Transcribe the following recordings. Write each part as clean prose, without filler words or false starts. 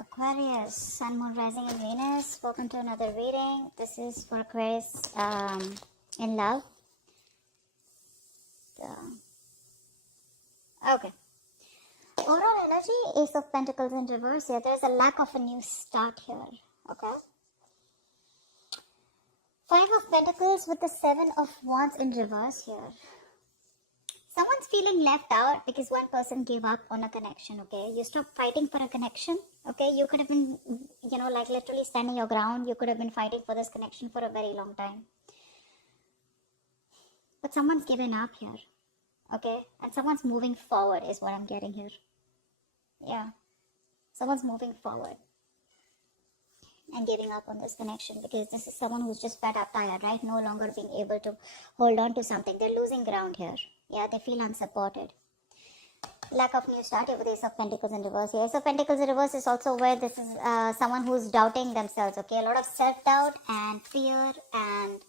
Aquarius, Sun, Moon, Rising, and Venus. Welcome to another reading. This is for Aquarius in love. Okay. Overall energy, Ace of Pentacles in reverse here. There's a lack of a new start here. Okay. Five of Pentacles with the Seven of Wands in reverse here. Someone's feeling left out because one person gave up on a connection, okay? You stopped fighting for a connection, okay? You could have been, like literally standing your ground. You could have been fighting for this connection for a very long time. But someone's given up here, okay? And someone's moving forward is what I'm getting here. Yeah. Someone's moving forward and giving up on this connection because this is someone who's just fed up, tired, right? No longer being able to hold on to something. They're losing ground here. Yeah, they feel unsupported. Lack of new start with Ace of Pentacles in reverse. Ace of Pentacles in reverse is also where this is someone who's doubting themselves, okay? A lot of self-doubt and fear and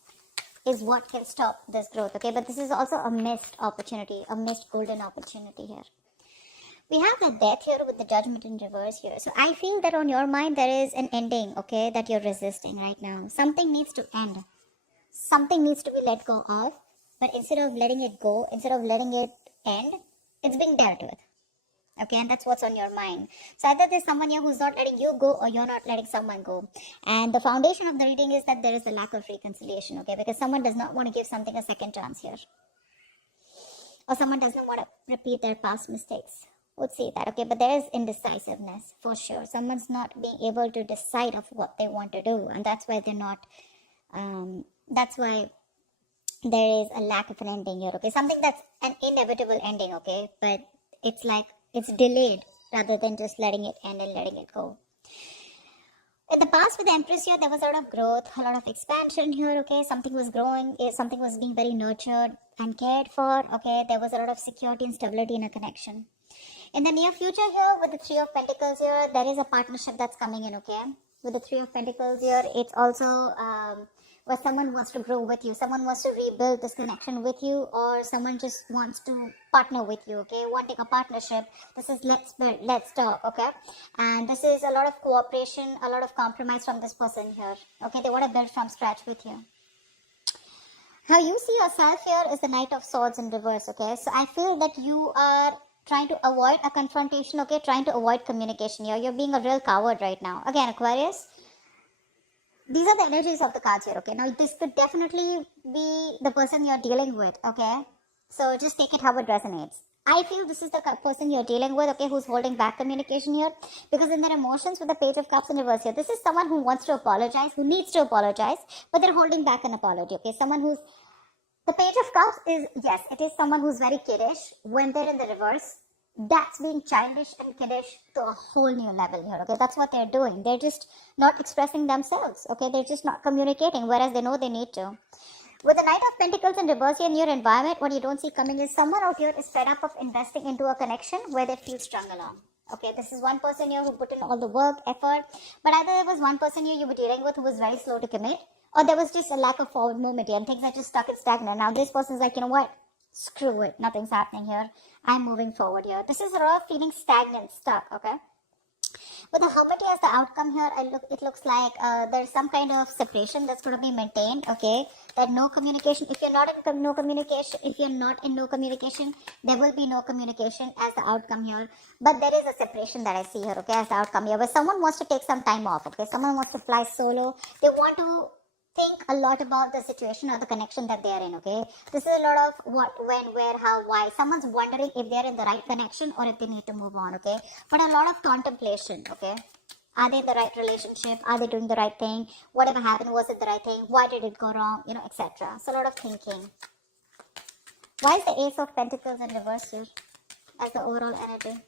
is what can stop this growth, okay? But this is also a missed opportunity, a missed golden opportunity here. We have the Death here with the Judgment in reverse here. So I feel that on your mind there is an ending, okay, that you're resisting right now. Something needs to end. Something needs to be let go of. But instead of letting it go, instead of letting it end, it's being dealt with. Okay, and that's what's on your mind. So either there's someone here who's not letting you go or you're not letting someone go. And the foundation of the reading is that there is a lack of reconciliation, okay? Because someone does not want to give something a second chance here. Or someone doesn't want to repeat their past mistakes. Would see that, okay? But there is indecisiveness for sure. Someone's not being able to decide of what they want to do. And that's why they're not, that's why there is a lack of an ending here, okay? Something that's an inevitable ending, okay? But it's like, it's delayed rather than just letting it end and letting it go. In the past with the Empress here, there was a lot of growth, a lot of expansion here, okay? Something was growing, something was being very nurtured and cared for, okay? There was a lot of security and stability in a connection. In the near future here, with the Three of Pentacles here, there is a partnership that's coming in, okay? With the Three of Pentacles here, it's also where someone wants to grow with you. Someone wants to rebuild this connection with you, or someone just wants to partner with you, okay? Wanting a partnership. This is let's build, let's talk, okay? And this is a lot of cooperation, a lot of compromise from this person here, okay? They want to build from scratch with you. How you see yourself here is the Knight of Swords in reverse, okay? So I feel that you are trying to avoid a confrontation, okay? Trying to avoid communication here. You're being a real coward right now. Again, Aquarius, these are the energies of the cards here, okay? Now, this could definitely be the person you're dealing with, okay? So, just take it how it resonates. I feel this is the person you're dealing with, okay, who's holding back communication here. Because in their emotions with the Page of Cups in reverse here, this is someone who wants to apologize, who needs to apologize, but they're holding back an apology, okay? Someone who's... The Page of Cups is, yes, it is someone who's very kiddish when they're in the reverse. That's being childish and kiddish to a whole new level here, okay? That's what they're doing. They're just not expressing themselves, okay? They're just not communicating, whereas they know they need to. With the Knight of Pentacles in reverse here in your environment, what you don't see coming is someone out here is fed up of investing into a connection where they feel strung along. Okay, this is one person here who put in all the work, effort, but either there was one person here you were dealing with who was very slow to commit, or there was just a lack of forward movement here and things are just stuck and stagnant. Now this person's like, you know what? Screw it. Nothing's happening here. I'm moving forward here. This is a lot of feeling stagnant, stuck, okay? With the Hermit as the outcome here, it looks like there's some kind of separation that's going to be maintained, okay? That no communication. If you're not in no communication, there will be no communication as the outcome here. But there is a separation that I see here, okay, as the outcome here. Where someone wants to take some time off, okay? Someone wants to fly solo. They want to think a lot about the situation or the connection that they are in, okay? This is a lot of what, when, where, how, why. Someone's wondering if they're in the right connection or if they need to move on, okay? But a lot of contemplation, okay? Are they in the right relationship? Are they doing the right thing? Whatever happened, was it the right thing? Why did it go wrong? You know, etc. So a lot of thinking. Why is the Ace of Pentacles in reverse here as the overall energy?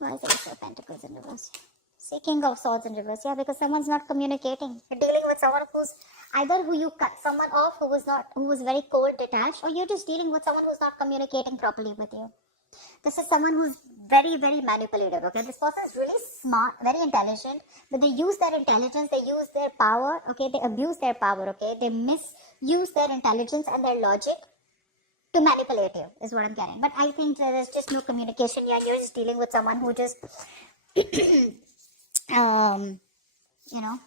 Why is the Ace of Pentacles in reverse? See, King of Swords in reverse. Yeah, because someone's not communicating. You're dealing with someone who's either who you cut someone off who was very cold, detached, or you're just dealing with someone who's not communicating properly with you. This is someone who's very, very manipulative, okay? This person is really smart, very intelligent, but they use their intelligence, they use their power, okay? They abuse their power, okay? They misuse their intelligence and their logic to manipulate you, is what I'm getting. But I think there's just no communication here. You're just dealing with someone who just, you know,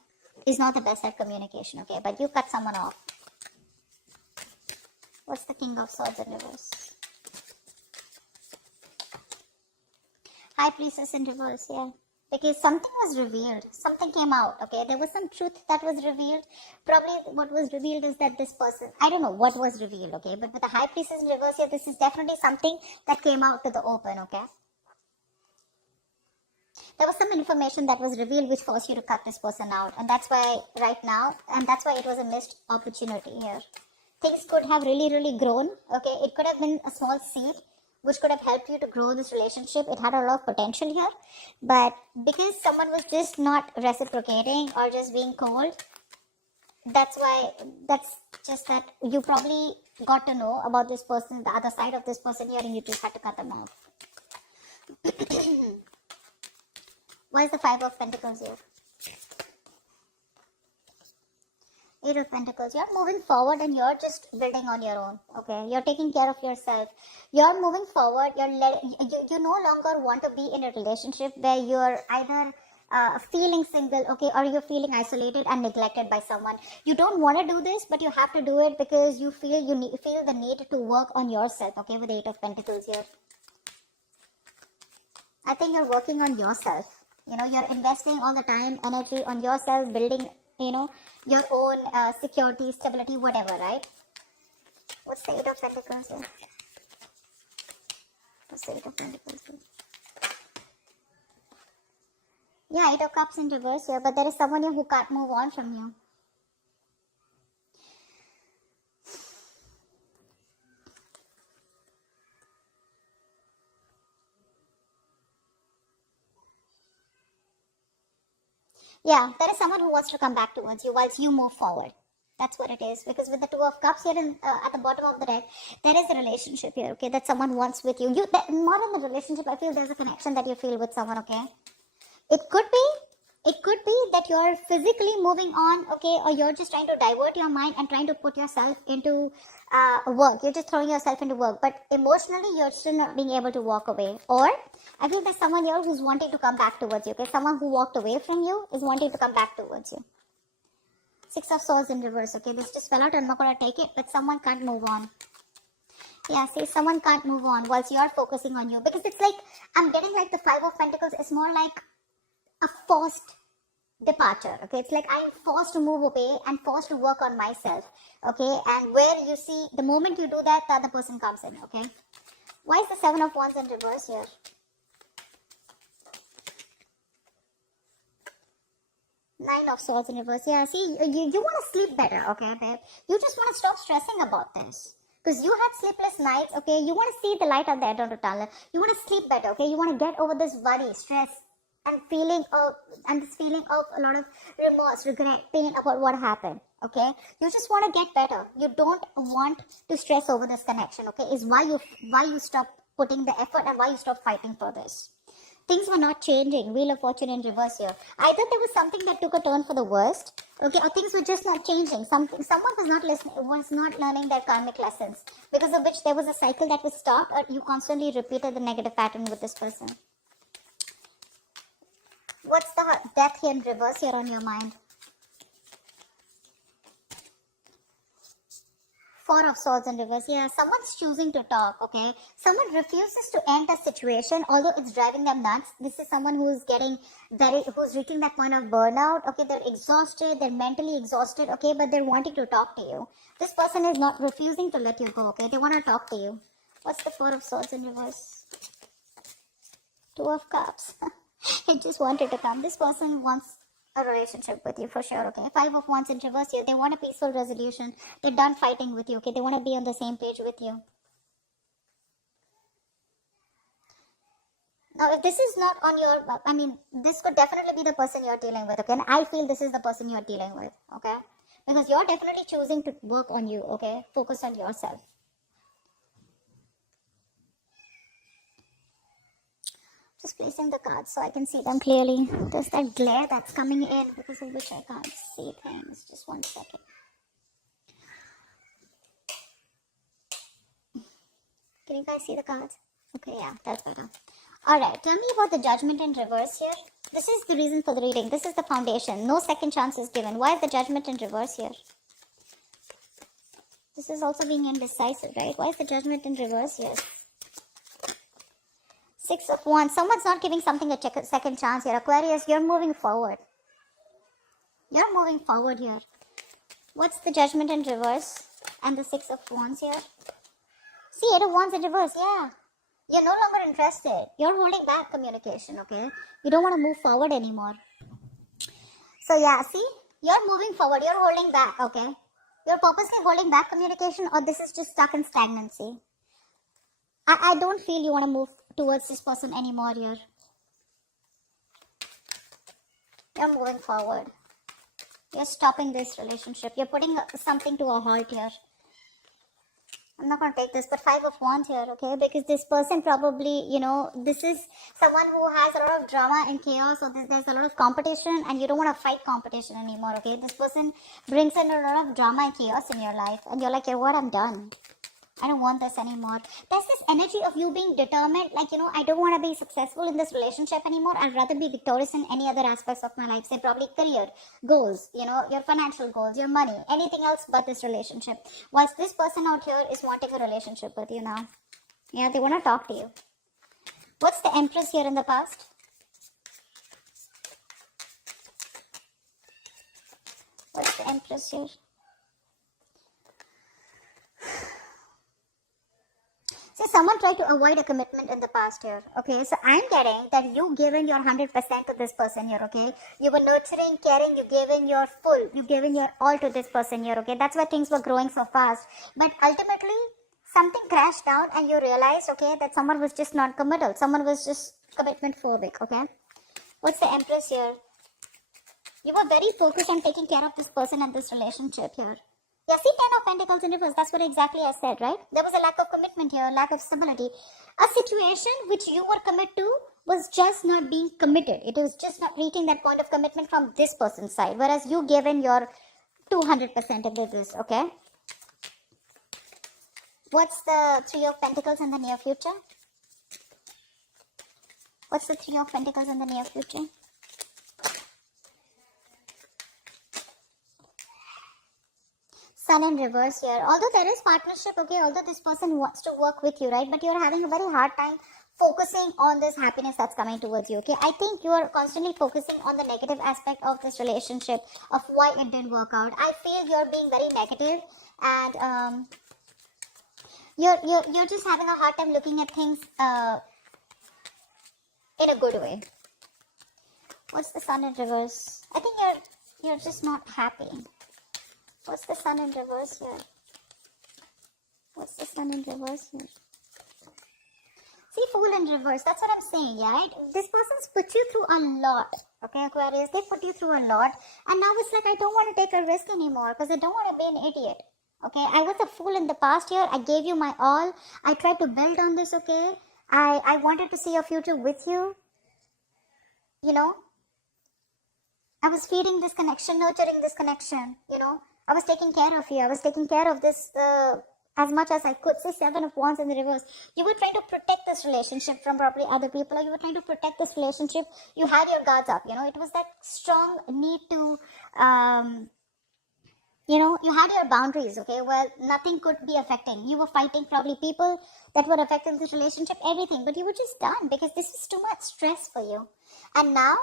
is not the best at communication, okay? But you cut someone off. What's the King of Swords in reverse? High Priestess in reverse, yeah. Because something was revealed. Something came out, okay? There was some truth that was revealed. Probably what was revealed is that this person, I don't know what was revealed, okay? But with the High Priestess in reverse here, this is definitely something that came out to the open, okay? There was some information that was revealed which forced you to cut this person out. And that's why right now, and that's why it was a missed opportunity here. Things could have really, really grown, okay? It could have been a small seed which could have helped you to grow this relationship. It had a lot of potential here. But because someone was just not reciprocating or just being cold, that's just that you probably got to know about this person, the other side of this person here, and you just had to cut them off. Why is the Five of Pentacles here? Eight of Pentacles. You're moving forward and you're just building on your own. Okay, you're taking care of yourself. You're moving forward. You no longer want to be in a relationship where you're either feeling single, okay, or you're feeling isolated and neglected by someone. You don't want to do this, but you have to do it because you feel feel the need to work on yourself. Okay, with the Eight of Pentacles here. I think you're working on yourself. You know, you're investing all the time, energy on yourself, building, you know, your own security, stability, whatever, right? What's the Eight of Pentacles here? What's the Eight of Pentacles here? Yeah, Eight of Cups in reverse here, but there is someone here who can't move on from you. Yeah, there is someone who wants to come back towards you whilst you move forward. That's what it is. Because with the Two of Cups here at the bottom of the deck, there is a relationship here, okay, that someone wants with you. Not in the relationship, I feel there's a connection that you feel with someone, okay? It could be that you're physically moving on, okay, or you're just trying to divert your mind and trying to put yourself into work. You're just throwing yourself into work, but emotionally you're still not being able to walk away. Or I feel there's someone here who's wanting to come back towards you, okay? Someone who walked away from you is wanting to come back towards you. Six of Swords in reverse, okay? This just fell out. I'm not going to take it, but someone can't move on. Yeah, see, someone can't move on whilst you're focusing on you. Because it's like, I'm getting like the Five of Pentacles is more like a forced departure, okay? It's like I'm forced to move away and forced to work on myself, okay? And where you see, the moment you do that, the other person comes in, okay? Why is the Seven of Wands in reverse here? Nine of Swords in reverse. Yeah, see, you want to sleep better, okay, babe? You just want to stop stressing about this. Because you had sleepless nights, okay? You want to see the light at the end of the tunnel. You want to sleep better, okay? You want to get over this worry, stress, and this feeling of a lot of remorse, regret, pain about what happened, okay? You just want to get better. You don't want to stress over this connection, okay? Is why you stop putting the effort and why you stop fighting for this. Things were not changing. Wheel of Fortune in reverse here. Either there was something that took a turn for the worst, okay, or things were just not changing. Someone was not listening, was not learning their karmic lessons, because of which there was a cycle that was stopped, or you constantly repeated the negative pattern with this person. What's the Death here in reverse here on your mind? Four of Swords in reverse. Yeah, someone's choosing to talk, okay? Someone refuses to end a situation, although it's driving them nuts. This is someone who's who's reaching that point of burnout, okay? They're exhausted, they're mentally exhausted, okay? But they're wanting to talk to you. This person is not refusing to let you go, okay? They want to talk to you. What's the Four of Swords in reverse? Two of Cups. It just wanted to come. This person wants a relationship with you for sure, okay? Five of Wands in reverse here. They want a peaceful resolution. They're done fighting with you, okay? They want to be on the same page with you. Now, if this is not on your, this could definitely be the person you're dealing with, okay? And I feel this is the person you're dealing with, okay? Because you're definitely choosing to work on you, okay? Focus on yourself. Just placing the cards so I can see them clearly. There's that glare that's coming in because of which I can't see things. Just 1 second. Can you guys see the cards? Okay, yeah, that's better. Alright, tell me about the judgment in reverse here. This is the reason for the reading. This is the foundation. No second chance is given. Why is the judgment in reverse here? This is also being indecisive, right? Why is the judgment in reverse here? 6 of Wands. Someone's not giving something a second chance here. Aquarius, you're moving forward. You're moving forward here. What's the judgment in reverse? And the 6 of Wands here? See, 8 of Wands in reverse, yeah. You're no longer interested. You're holding back communication, okay? You don't want to move forward anymore. So yeah, see? You're moving forward. You're holding back, okay? You're purposely holding back communication, or this is just stuck in stagnancy. I don't feel you want to move towards this person anymore here. You're moving forward. You're stopping this relationship. You're putting something to a halt here. I'm not going to take this, but 5 of Wands here, okay? Because this person probably, you know, this is someone who has a lot of drama and chaos, or there's a lot of competition, and you don't want to fight competition anymore, okay? This person brings in a lot of drama and chaos in your life, and you're like, you know what, I'm done. I don't want this anymore. There's this energy of you being determined, like, you know, I don't want to be successful in this relationship anymore. I'd rather be victorious in any other aspects of my life. Say probably career, goals, you know, your financial goals, your money, anything else but this relationship. Whilst this person out here is wanting a relationship with you now. Yeah, they want to talk to you. What's the Empress here in the past? What's the Empress here? So someone tried to avoid a commitment in the past here, okay? So I'm getting that you given your 100% to this person here, okay? You were nurturing, caring, you gave in your full, you gave in your all to this person here, okay? That's why things were growing so fast. But ultimately, something crashed down and you realized, okay, that someone was just not committal. Someone was just commitment phobic, okay? What's the Empress here? You were very focused on taking care of this person and this relationship here. Yeah, see 10 of Pentacles in reverse. That's what exactly I said, right? There was a lack of commitment here, lack of stability. A situation which you were committed to was just not being committed. It was just not reaching that point of commitment from this person's side. Whereas you gave in your 200% of this, okay? What's the 3 of Pentacles in the near future? What's the 3 of Pentacles in the near future? Sun in reverse here. Although there is partnership, okay, although this person wants to work with you, right, but you're having a very hard time focusing on this happiness that's coming towards you, okay? I think you are constantly focusing on the negative aspect of this relationship, of why it didn't work out. I feel you're being very negative, and you're just having a hard time looking at things in a good way. What's the Sun in reverse? I think you're just not happy. What's the Sun in reverse here? What's the Sun in reverse here? See, Fool in reverse. That's what I'm saying, yeah, right? This person's put you through a lot, okay, Aquarius? They put you through a lot. And now it's like, I don't want to take a risk anymore because I don't want to be an idiot, okay? I was a fool in the past year. I gave you my all. I tried to build on this, okay? I wanted to see a future with you. You know? I was feeding this connection, nurturing this connection, you know? I was taking care of you. I was taking care of this as much as I could. See, 7 of Wands in the reverse. You were trying to protect this relationship from probably other people, or you were trying to protect this relationship. You had your guards up, you know. It was that strong need to, you know, you had your boundaries, okay? Well, nothing could be affecting. You were fighting probably people that were affecting this relationship, everything. But you were just done because this was too much stress for you. And now,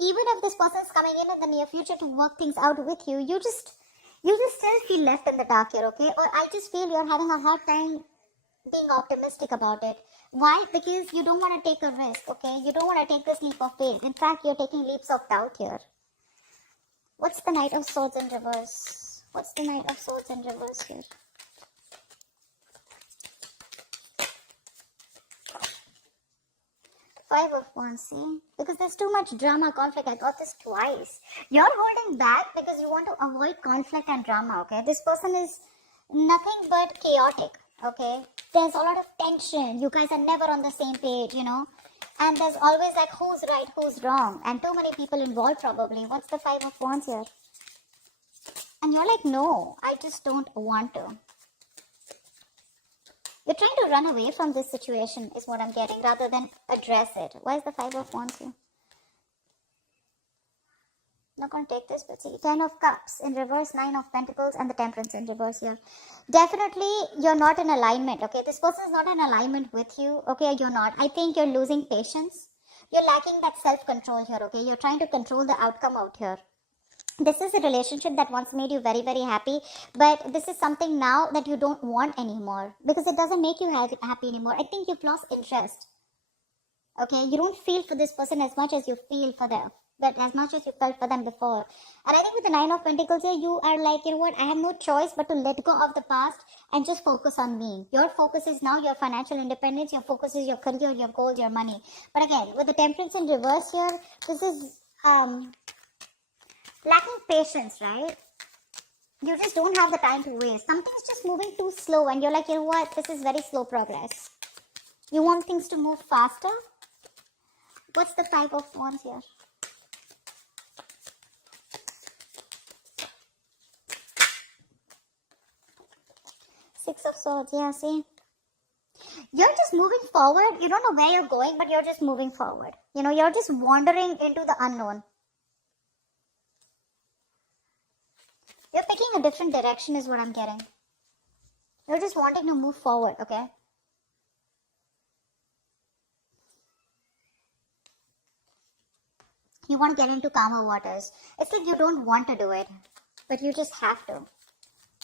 even if this person's coming in the near future to work things out with you, you just still feel left in the dark here, okay? Or I just feel you're having a hard time being optimistic about it. Why? Because you don't want to take a risk, okay? You don't want to take this leap of faith. In fact, you're taking leaps of doubt here. What's the Knight of Swords in reverse? What's the Knight of Swords in reverse here? Five of Wands, see? Because there's too much drama, conflict. I got this twice. You're holding back because you want to avoid conflict and drama, okay? This person is nothing but chaotic, okay? There's a lot of tension. You guys are never on the same page, you know? And there's always like who's right, who's wrong, and too many people involved probably. What's the Five of Wands here? And you're like, no, I just don't want to. You're trying to run away from this situation is what I'm getting rather than address it. Why is the Five of Wands here? Not going to take this, but see, 10 of Cups in reverse, 9 of Pentacles, and the Temperance in reverse here. Definitely, you're not in alignment, okay? This person is not in alignment with you, okay? You're not. I think you're losing patience. You're lacking that self-control here, okay? You're trying to control the outcome out here. This is a relationship that once made you very, very happy, but this is something now that you don't want anymore because it doesn't make you happy anymore. I think you've lost interest, okay? You don't feel for this person as much as you feel for them. But as much as you felt for them before. And I think with the 9 of Pentacles here, you are like, you know what, I have no choice but to let go of the past and just focus on me. Your focus is now your financial independence, your focus is your career, your goals, your money. But again, with the Temperance in reverse here, this is lacking patience, right? You just don't have the time to waste. Something's just moving too slow and you're like, you know what, this is very slow progress. You want things to move faster? What's the Five of Wands here? Six of Swords, yeah, see? You're just moving forward. You don't know where you're going, but you're just moving forward. You know, you're just wandering into the unknown. You're picking a different direction is what I'm getting. You're just wanting to move forward, okay? You want to get into calmer waters. It's like you don't want to do it, but you just have to.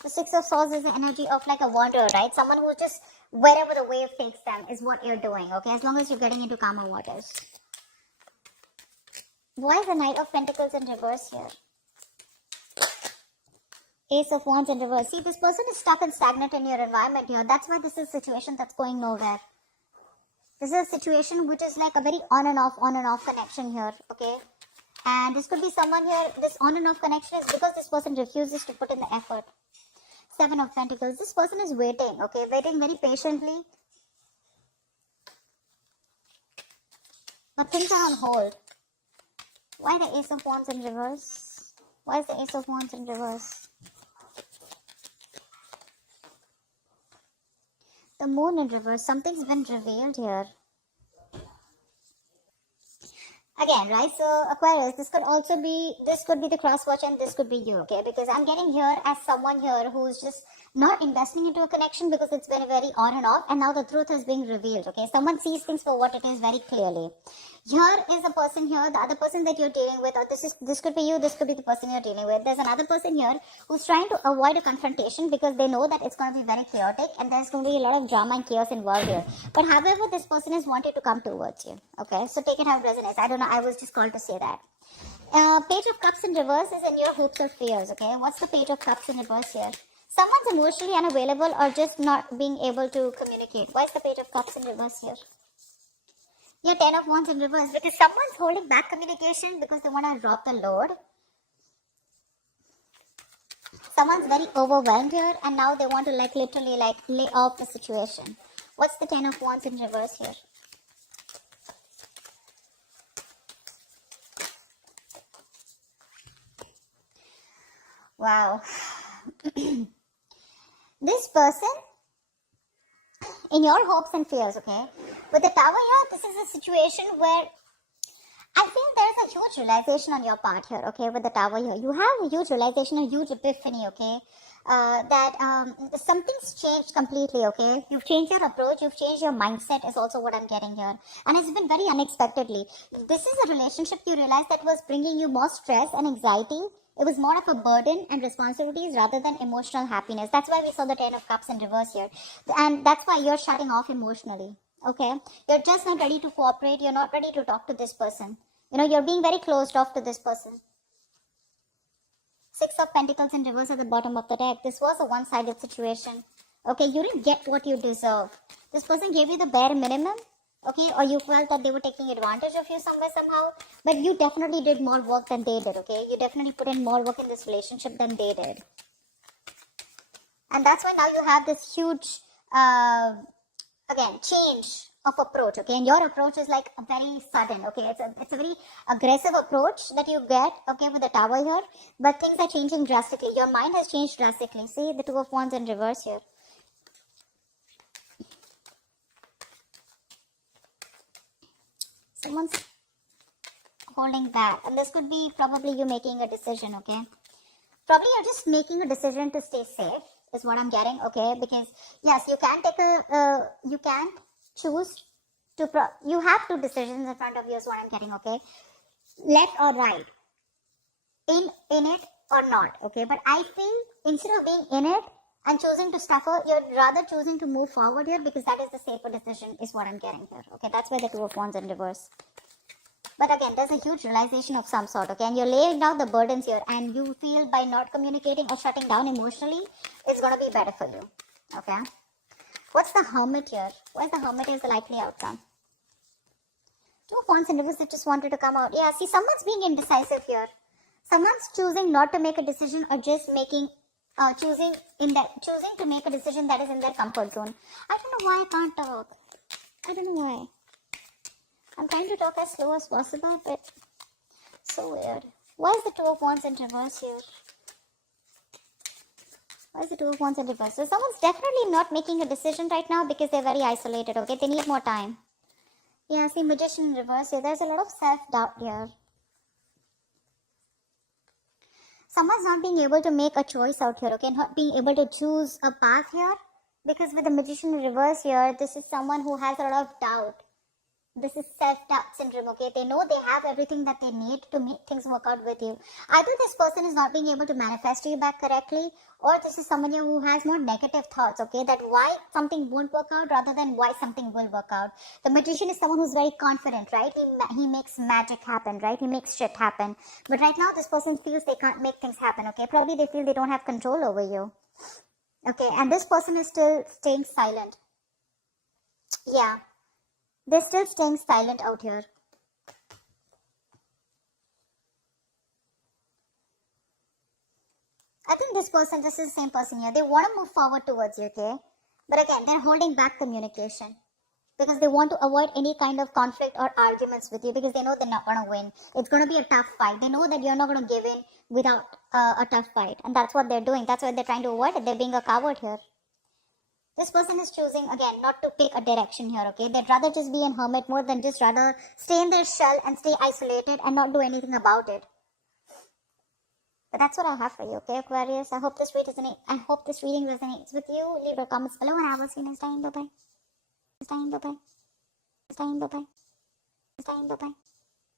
The Six of Swords is the energy of like a wanderer, right? Someone who just, wherever the wave takes them is what you're doing, okay? As long as you're getting into calmer waters. Why is the Knight of Pentacles in reverse here? Ace of Wands in reverse. See, this person is stuck and stagnant in your environment here. That's why this is a situation that's going nowhere. This is a situation which is like a very on and off connection here, okay? And this could be someone here, this on and off connection is because this person refuses to put in the effort. Seven of Pentacles. This person is waiting, okay? Waiting very patiently. But things are on hold. Why the Ace of Wands in reverse? Why is the Ace of Wands in reverse? The Moon in reverse. Something's been revealed here. Again, right? So Aquarius, this could be the cross watch and this could be you, okay? Because I'm getting here as someone here who's just not investing into a connection because it's been very on and off, and now the truth is being revealed, okay? Someone sees things for what it is very clearly. Here is a person here, the other person that you're dealing with, or this could be you, this could be the person you're dealing with. There's another person here who's trying to avoid a confrontation because they know that it's going to be very chaotic and there's going to be a lot of drama and chaos involved here. But however, this person is wanting to come towards you, okay? So take it how it resonates. I don't know, I was just called to say that. Page of Cups in reverse is in your hopes or fears, okay? What's the Page of Cups in reverse here? Someone's emotionally unavailable or just not being able to communicate. Why is the Page of Cups in reverse here? Yeah, 10 of Wands in reverse because someone's holding back communication because they want to drop the load. Someone's very overwhelmed here and now they want to like literally like lay off the situation. What's the 10 of Wands in reverse here? Wow. This person, in your hopes and fears, okay? With the Tower here, this is a situation where I feel there's a huge realization on your part here, okay? With the Tower here, you have a huge realization, a huge epiphany, okay? That something's changed completely, okay? You've changed your approach, you've changed your mindset is also what I'm getting here. And it's been very unexpectedly. This is a relationship you realized that was bringing you more stress and anxiety. It was more of a burden and responsibilities rather than emotional happiness. That's why we saw the 10 of Cups in reverse here. And that's why you're shutting off emotionally, okay? You're just not ready to cooperate. You're not ready to talk to this person. You know, you're being very closed off to this person. Six of Pentacles in reverse at the bottom of the deck. This was a one-sided situation. Okay, you didn't get what you deserve. This person gave you the bare minimum. Okay, or you felt that they were taking advantage of you somewhere, somehow. But you definitely did more work than they did, okay? You definitely put in more work in this relationship than they did. And that's why now you have this huge, again, change of approach, okay, and your approach is like very sudden, okay, it's a very aggressive approach that you get, okay, with the Tower here, but things are changing drastically. Your mind has changed drastically. See the Two of Wands in reverse here. Someone's holding back, and this could be probably you making a decision, okay, probably you're just making a decision to stay safe is what I'm getting, okay, because yes, you can take a you can choose to you have two decisions in front of you is what I'm getting, okay, left or right, in it or not, okay, but I feel instead of being in it and choosing to suffer, you're rather choosing to move forward here because that is the safer decision is what I'm getting here, okay, that's where the Two of Wands in reverse. But again, there's a huge realization of some sort, okay? And you're laying down the burdens here, and you feel by not communicating or shutting down emotionally, it's going to be better for you, okay? What's the Hermit here? Where's the Hermit is the likely outcome? Two of Wands in reverse that just wanted to come out. Yeah, see, someone's being indecisive here. Someone's choosing not to make a decision or just making, choosing to make a decision that is in their comfort zone. I don't know why I can't talk. I don't know why. I'm trying to talk as slow as possible, but so weird. Why is the Two of Wands in reverse here? Why is the Two of Wands in reverse? So someone's definitely not making a decision right now because they're very isolated, okay? They need more time. Yeah, see, Magician in reverse here. There's a lot of self-doubt here. Someone's not being able to make a choice out here, okay? Not being able to choose a path here. Because with the Magician in reverse here, this is someone who has a lot of doubt. This is self-doubt syndrome, okay? They know they have everything that they need to make things work out with you. Either this person is not being able to manifest you back correctly, or this is someone who has more negative thoughts, okay? That why something won't work out rather than why something will work out. The Magician is someone who's very confident, right? He makes magic happen, right? He makes shit happen. But right now, this person feels they can't make things happen, okay? Probably they feel they don't have control over you. Okay, and this person is still staying silent. Yeah. They're still staying silent out here. I think this is the same person here. They want to move forward towards you, okay? But again, they're holding back communication. Because they want to avoid any kind of conflict or arguments with you because they know they're not going to win. It's going to be a tough fight. They know that you're not going to give in without a tough fight. And that's what they're doing. That's what they're trying to avoid. They're being a coward here. This person is choosing, again, not to pick a direction here, okay? They'd rather just be a hermit more than just rather stay in their shell and stay isolated and not do anything about it. But that's what I have for you, okay, Aquarius? I hope this reading resonates with you. Leave your comments below and I will see you next time. Bye-bye. Next time, bye-bye. Next time, bye-bye. Next time, bye-bye.